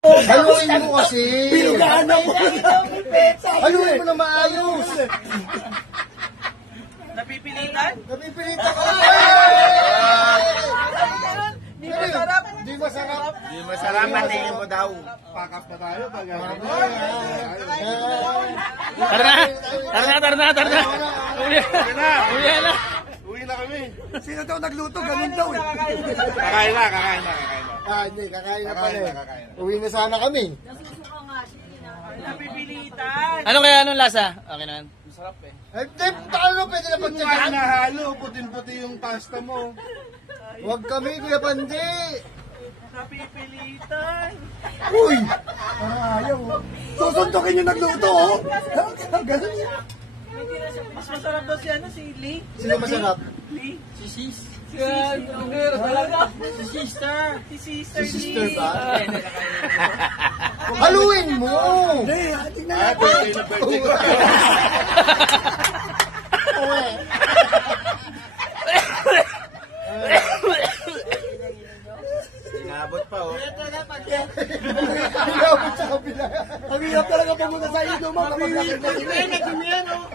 Haluin mo kasi. Pilugaan ako. Haluin mo na maayos. Napipilitan? Napipilitan ka. Di masarap. Di masarap. Di masarap, matingin mo daw. Pakap na tayo pag Tara na. Uwi na kami. Sino daw nagluto? Ganun daw eh. Kakain na. Hindi, kakain na pala eh. Uwi na sana kami. Napipilitan. Ano kaya anong lasa? Okay naman. Masarap eh. Eh, paano pwede na Kung pagtsagaan? nahalo, putin-puti yung pasta mo. Huwag kami, Kuya Pandi. Napipilitan. Uy! Ayaw. Susuntokin yung nagluto, oh. Ganun yan. Mas masarap daw si ano, si Lee. Sino masarap? Lee. Si sis. Talaga. Si sister. Si Sister Si Sister Lee. ba? Haluin mo! Hindi, tingnan natin. Birthday ko. Inabot pa, oh. Inabot sa kabila. Ang hirap talaga pumunta sa inuman. Kapag nakita Ay, nagsumiyan, oh.